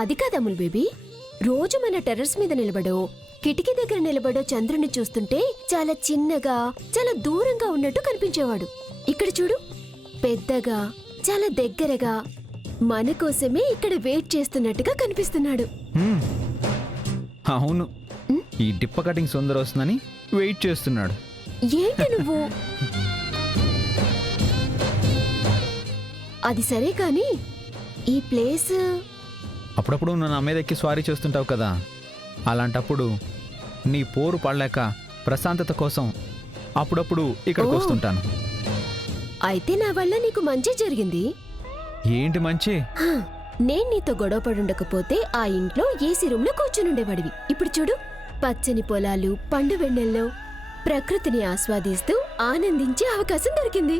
అది కాదు అమూల్ బేబీ, రోజు మన టెర్రస్ మీద నిలబడో కిటికీ దగ్గర నిలబడో చంద్రుని చూస్తుంటే చాలా చిన్నగా చాలా దూరంగా ఉన్నట్టు కనిపించేవాడు. ఇక్కడ చూడు, పెద్దగా చాలా దగ్గరగా మన కోసమే ఇక్కడ వెయిట్ చేస్తున్నట్టుగా కనిపిస్తున్నాడు. అవును, ఈ డిప్ప కటింగ్ సుందర వస్తుందని వెయిట్ చేస్తున్నాడు. ఏంటి నువ్వు? అది సరే కాని ఈ ప్లేస్ అప్పుడప్పుడు నువ్వు నా మీద ఎక్కి స్వారీ చేస్తుంటావు కదా, అలాంటప్పుడు నీ పోరు పడలేక ప్రశాంతత కోసం అప్పుడప్పుడు ఇక్కడికి వస్తుంటాను. అయితే నా వల్ల నీకు మంచి జరిగింది. ఏంటి మంచి? నేను నీతో గొడవ పడుండకపోతే ఆ ఇంట్లో ఏసీ రూమ్ లో కూర్చునుండేవాడివి. ఇప్పుడు చూడు, పచ్చని పొలాలు, పండు వెన్నెల్లో ప్రకృతిని ఆస్వాదిస్తూ ఆనందించే అవకాశం దొరికింది.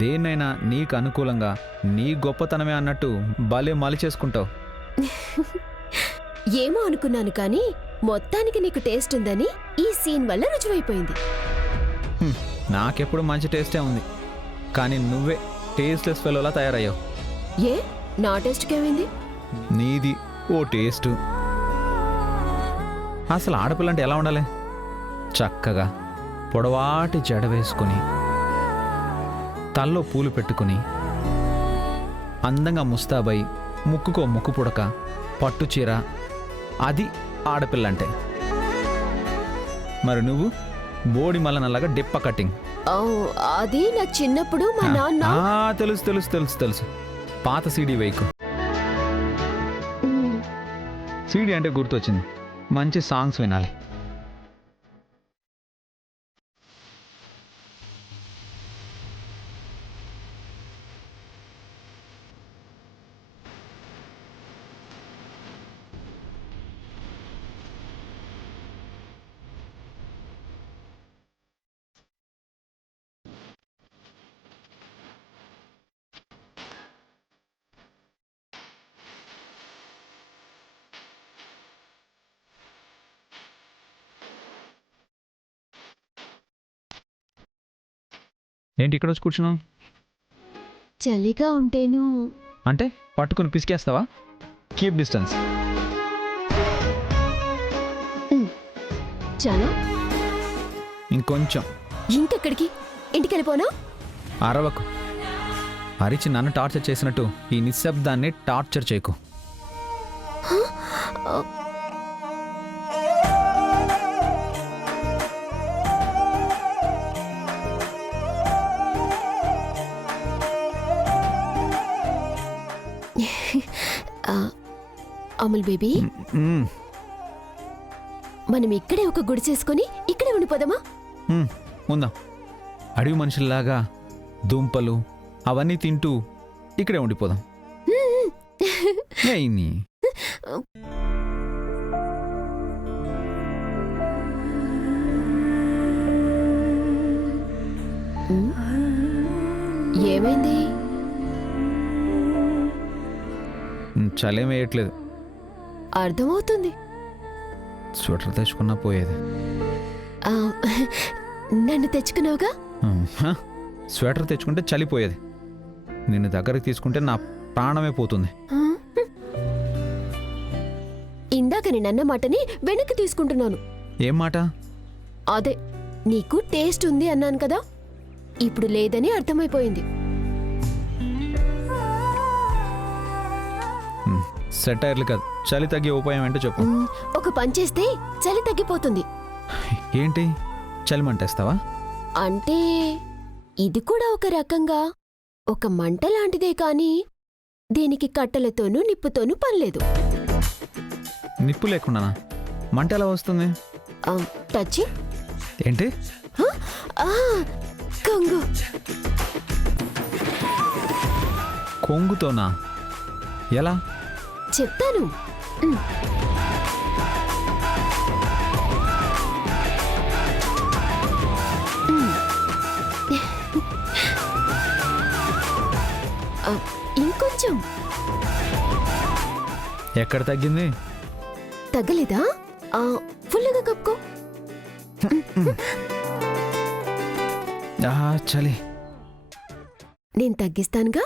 దేన్నైనా నీకు అనుకూలంగా నీ గొప్పతనమే అన్నట్టు భలే మలి చేసుకుంటావు. ఏమో అనుకున్నాను కానీ మొత్తానికి నీకు టేస్ట్ ఉందని ఈ సీన్ వల్ల రుజువైపోయింది. నాకెప్పుడు మంచి టేస్టే ఉంది, కానీ నువ్వే టేస్ట్లెస్ ఫెలోలా తయారయ్యావు. ఏ నా టేస్ట్కి ఏమైంది? నీది ఓ టేస్ట్. అసలు ఆడపిల్లంటే ఎలా ఉండాలి? చక్కగా పొడవాటి జడ వేసుకుని, తల్లో పూలు పెట్టుకుని, అందంగా ముస్తాబై, ముక్కుకో ముక్కు పుడక, పట్టు చీర, అది ఆడపిల్లంటే. మరి నువ్వు బోడి మల్లనలాగా డిప్ప కటింగ్. అది నా చిన్నప్పుడు మా నాన్న. తెలుసు తెలుసు తెలుసు తెలుసు పాత సీడీ వేయకు. సీడీ అంటే గుర్తొచ్చింది, మంచి సాంగ్స్ వినాలి. ఏంటి ఇక్కడ వచ్చి కూర్చున్నావు? చలిగా ఉంటేను. అంటే పట్టుకుని పిసికేస్తావా? Keep distance. చాలా ఇంకొంచెం. ఇంకెక్కడికి? ఇంటికి వెళ్ళిపోనా? అరవకు. అరిచి నన్ను టార్చర్ చేసినట్టు ఈ నిశ్శబ్దాన్ని టార్చర్ చేయకు. అమూల్ బేబీ, మనం ఇక్కడే ఒక గుడి చేసుకొని ఇక్కడే ఉండిపోదామా? ఉందాం. అడవి మనుషుల్లాగా దుంపలు అవన్నీ తింటూ ఇక్కడే ఉండిపోదాం. ఏమైంది? చలేం వేయట్లేదు. అర్థమవుతుంది. స్వెటర్ తెచ్చుకున్నా పోయేది. నన్ను తెచ్చుకున్నావుగా. స్వెటర్ తెచ్చుకుంటే చలిపోయేది. నిన్ను దగ్గరికి తీసుకుంటే నా ప్రాణమే పోతుంది. ఇందాక నేనన్న మాటని వెనక్కి తీసుకుంటున్నాను. ఏం మాట? అదే, నీకు టేస్ట్ ఉంది అన్నాను కదా, ఇప్పుడు లేదని అర్థమైపోయింది. సెటైర్లు కాదు, చలి తగ్గే ఉపాయం ఏంటో చెప్పు. ఒక పని చేస్తే చలి తగ్గిపోతుంది. ఏంటి? చలి మంటేస్తావా? అంటే ఇది కూడా ఒక రకంగా ఒక మంట లాంటిదే, కానీ దీనికి కట్టెలతోనూ నిప్పుతోనూ పనిలేదు. నిప్పు లేకుండా మంట ఎలా వస్తుంది? టచ్. ఏంటి? కొంగు. కొంగుతోనా? ఎలా? చెప్తాను. ఇంకొంచెం. ఎక్కడ తగ్గింది? తగ్గలేదా? ఫుల్గా కప్పుకో. చలి నేను తగ్గిస్తానుగా.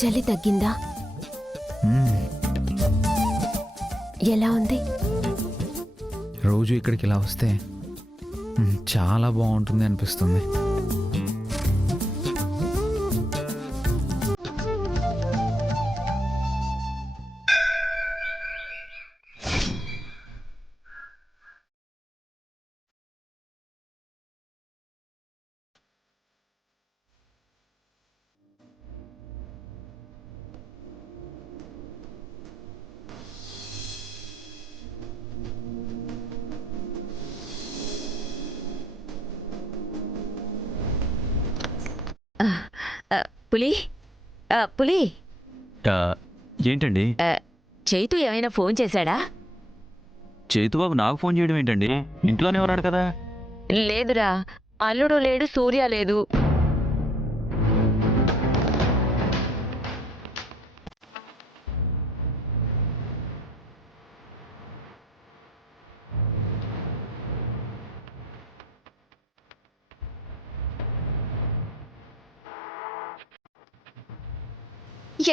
చలి తగ్గిందా? మ్మ్. ఎలా ఉంది? రోజు ఇక్కడికి ఇలా వస్తే చాలా బాగుంటుంది అనిపిస్తుంది. పులి పులి ఏంటండి? చైతు ఏమైనా ఫోన్ చేశాడా? చేతుబాబు నాకు ఫోన్ చేయడం ఏంటండి? ఇంట్లోనే ఉన్నాడు కదా. లేదురా, అల్లుడు లేడు, సూర్య లేదు.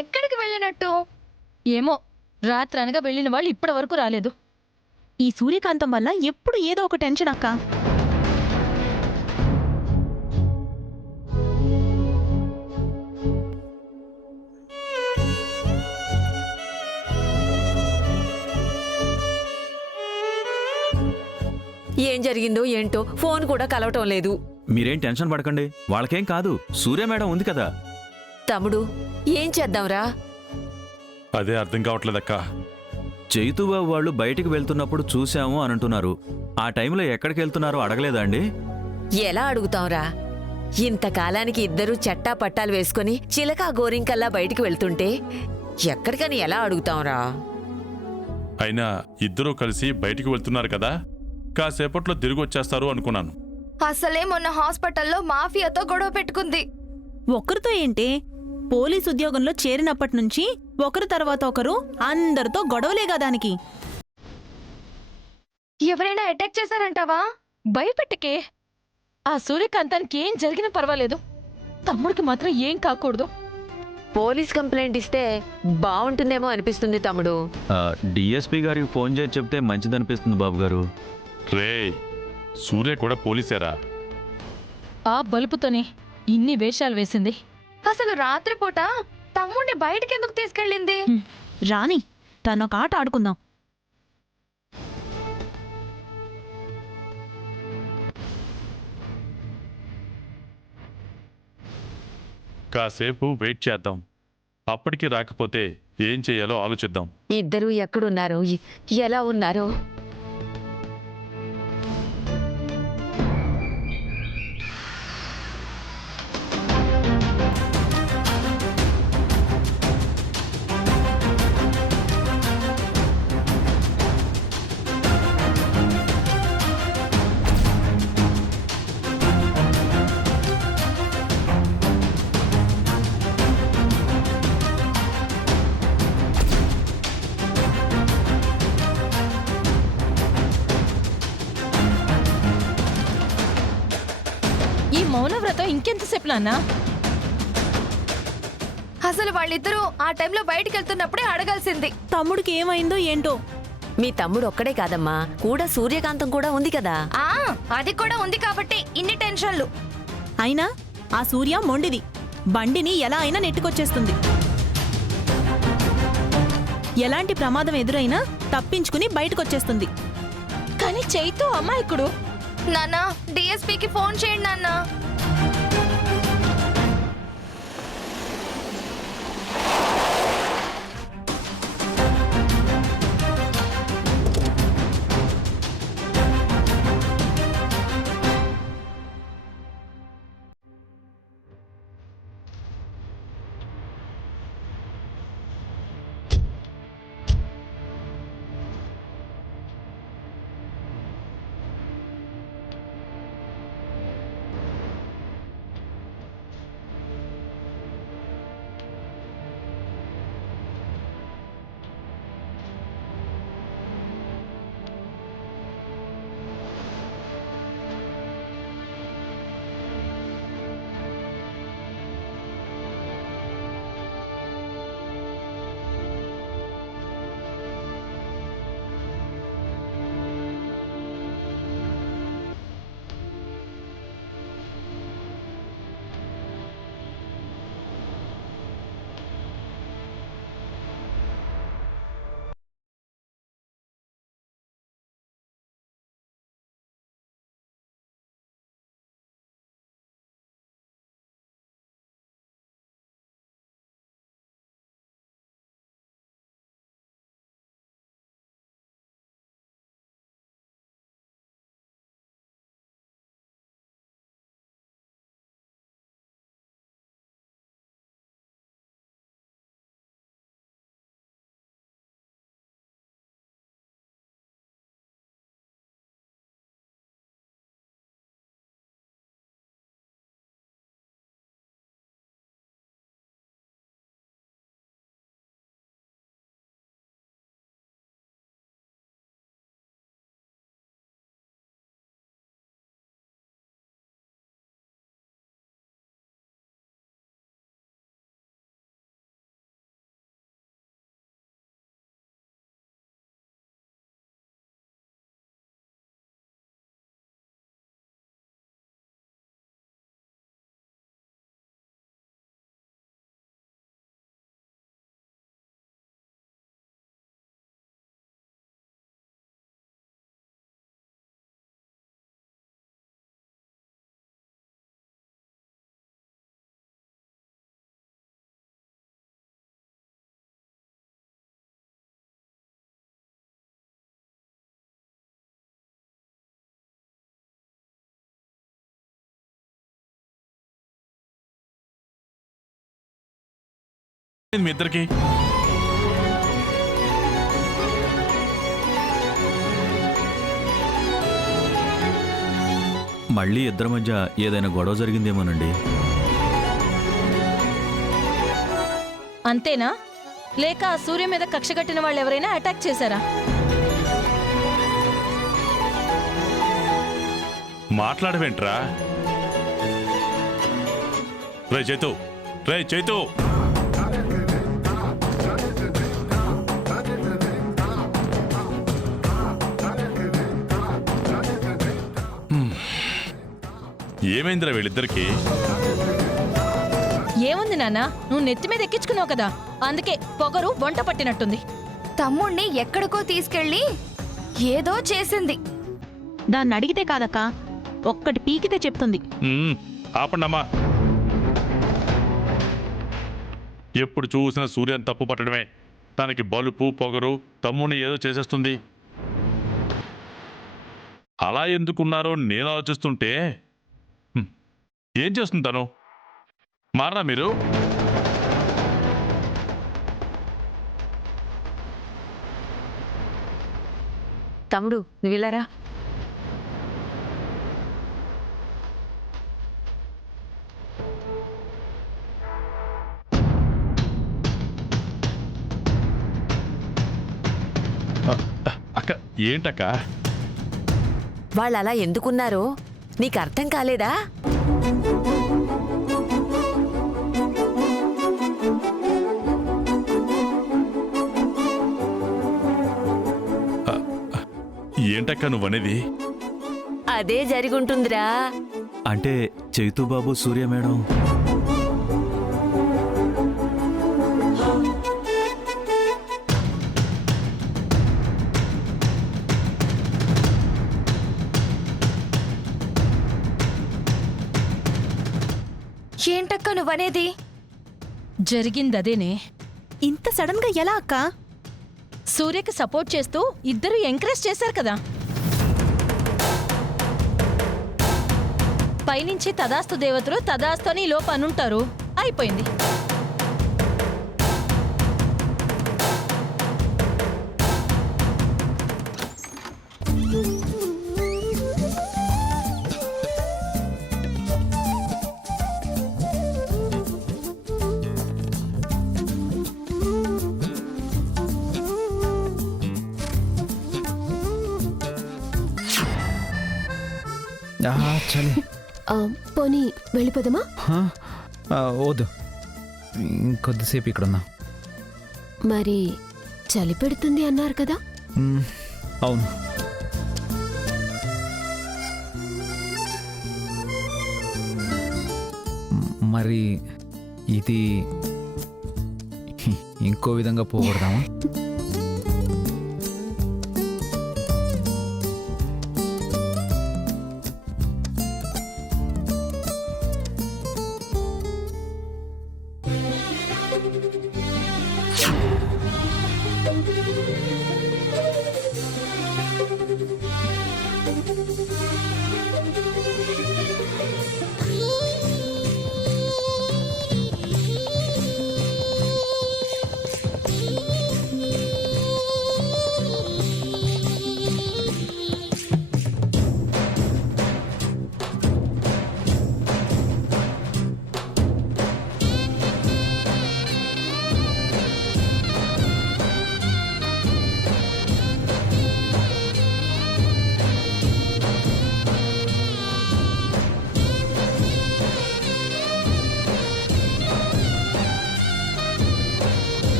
ఎక్కడికి వెళ్ళినట్టు? ఏమో, రాత్రనగా వెళ్ళిన వాళ్ళు ఇప్పటి వరకు రాలేదు. ఈ సూర్యకాంతం వల్ల ఎప్పుడు ఏదో ఒక టెన్షన్ అక్క. ఏం జరిగిందో ఏంటో, ఫోన్ కూడా కలవటం లేదు. మీరేం టెన్షన్ పడకండి, వాళ్ళకేం కాదు. సూర్య మేడం ఉంది కదా. తమ్ముడు, ఏం చేద్దాంరా? అదే అర్థం కావట్లేదక్కా. చైతుబాబు వాళ్ళు బయటికి వెళ్తున్నప్పుడు చూశాము అని అంటున్నారు. ఆ టైంలో ఎక్కడికి వెళ్తున్నారో అడగలేదా అండి? ఎలా అడుగుతాంరా? ఇంతకాలానికి ఇద్దరూ చట్టా పట్టాలు వేసుకుని చిలకా గోరింకల్లా బయటికి వెళ్తుంటే ఎక్కడికని ఎలా అడుగుతాంరా? అయినా ఇద్దరూ కలిసి బయటికి వెళ్తున్నారు కదా, కాసేపట్లో తిరిగి వచ్చేస్తారు అనుకున్నాను. అసలే మొన్న హాస్పిటల్లో మాఫియాతో గొడవ పెట్టుకుంది. ఒక్కరితో ఏంటి, పోలీస్ ఉద్యోగంలో చేరినప్పటి నుంచి ఒకరి తర్వాత ఒకరు అందరితో గొడవలేగా దానికి. ఎవరైనా అటాక్ చేశారంటావా? భయపెట్టకే. ఆ సూర్యకాంతానికి ఏం జరిగినా పర్వాలేదు, తమ్ముడికి మాత్రం ఏం కాకూడదు. పోలీస్ కంప్లైంట్ ఇస్తే బాగుంటుందేమో అనిపిస్తుంది తమ్ముడు. డిఎస్పీ గారికి ఫోన్ చేసి చెప్తే మంచిదనిపిస్తుంది బాబు గారు. రే, సూర్య కూడా పోలీసేరా? ఆ బలుపుతోనే ఇన్ని వేషాలు వేసింది. అసలు రాత్రిపూట తమ్ముడిని బయటికి ఎందుకు తీసుకెళ్ళింది? రాని, తనొక ఆట ఆడుకుందాం. కాసేపు వెయిట్ చేద్దాం. అప్పటికి రాకపోతే ఏం చేయాలో ఆలోచిద్దాం. ఇద్దరూ ఎక్కడున్నారో, ఎలా ఉన్నారో. ఈ మౌనవ్రతం ఇంకెంతసేపు నాన్నా? అసలు వాళ్ళిద్దరూ ఆ టైంలో బయటికి వెళ్తున్నప్పుడే అడగాల్సింది. తమ్ముడికి ఏమైందో ఏంటో. మీ తమ్ముడు ఒక్కడే కాదమ్మా, కూడా సూర్యకాంతం కూడా ఉంది కదా. అది కూడా ఉంది కాబట్టి ఇన్ని టెన్షన్లు. అయినా ఆ సూర్య మొండిది, బండిని ఎలా అయినా నెట్టుకొచ్చేస్తుంది. ఎలాంటి ప్రమాదం ఎదురైనా తప్పించుకుని బయటకొచ్చేస్తుంది. కానీ చైతు అమాయకుడు. నాన్న, డిఎస్పీకి ఫోన్ చేయండి నాన్న. మీ ఇద్దరికి మళ్ళీ ఇద్దరి మధ్య ఏదైనా గొడవ జరిగిందేమోనండి. అంతేనా లేక ఆ సూర్య మీద కక్ష కట్టిన వాళ్ళు ఎవరైనా అటాక్ చేశారా? మాట్లాడవేంట్రా? రే చైతు, రే చైతు, ఏమైందిరా వీళ్ళిద్దరికి? ఏముంది నాన్న, నువ్వు నెత్తి మీద ఎక్కించుకున్నావు కదా, అందుకే పొగరు వంట పట్టినట్టుంది. తమ్ముణ్ణి ఎక్కడికో తీసుకెళ్ళి ఏదో చేసింది. దాన్ని అడిగితే కాదక్క, ఒక్కటి పీకితే చెప్తుంది. ఆపండమ్మా. ఎప్పుడు చూసిన సూర్యని తప్పు పట్టడమే. తనకి బలుపు పొగరు, తమ్ముని ఏదో చేసేస్తుంది. అలా ఎందుకున్నారో నేను ఆలోచిస్తుంటే ఏం చేస్తుంది తను? మారనా మీరు? తమ్ముడు నువ్వు వెళ్ళారా? అక్క ఏంటక్క? వాళ్ళు అలా ఎందుకున్నారో నీకు అర్థం కాలేదా? ఏంటక్క నువ్వనేది? అదే జరిగుంటుందిరా. అంటే చైతుబాబు సూర్య మేడం ఏంటక్క నువ్వనేది? జరిగిందదేనే. ఇంత సడన్ గా ఎలా అక్క? సూర్యకి సపోర్ట్ చేస్తూ ఇద్దరు ఎంకరేజ్ చేశారు కదా. పైనుంచి తదాస్తు దేవతలు తదాస్తు అని లోపు అనుంటారు. అయిపోయింది. చలి. పోనీ వెళ్ళిపోదామా? వద్దు, ఇంకొద్దిసేపు ఇక్కడున్నా. మరి చలి పెడుతుంది అన్నారు కదా. అవును. మరి ఇది ఇంకో విధంగా పోకూడదామా?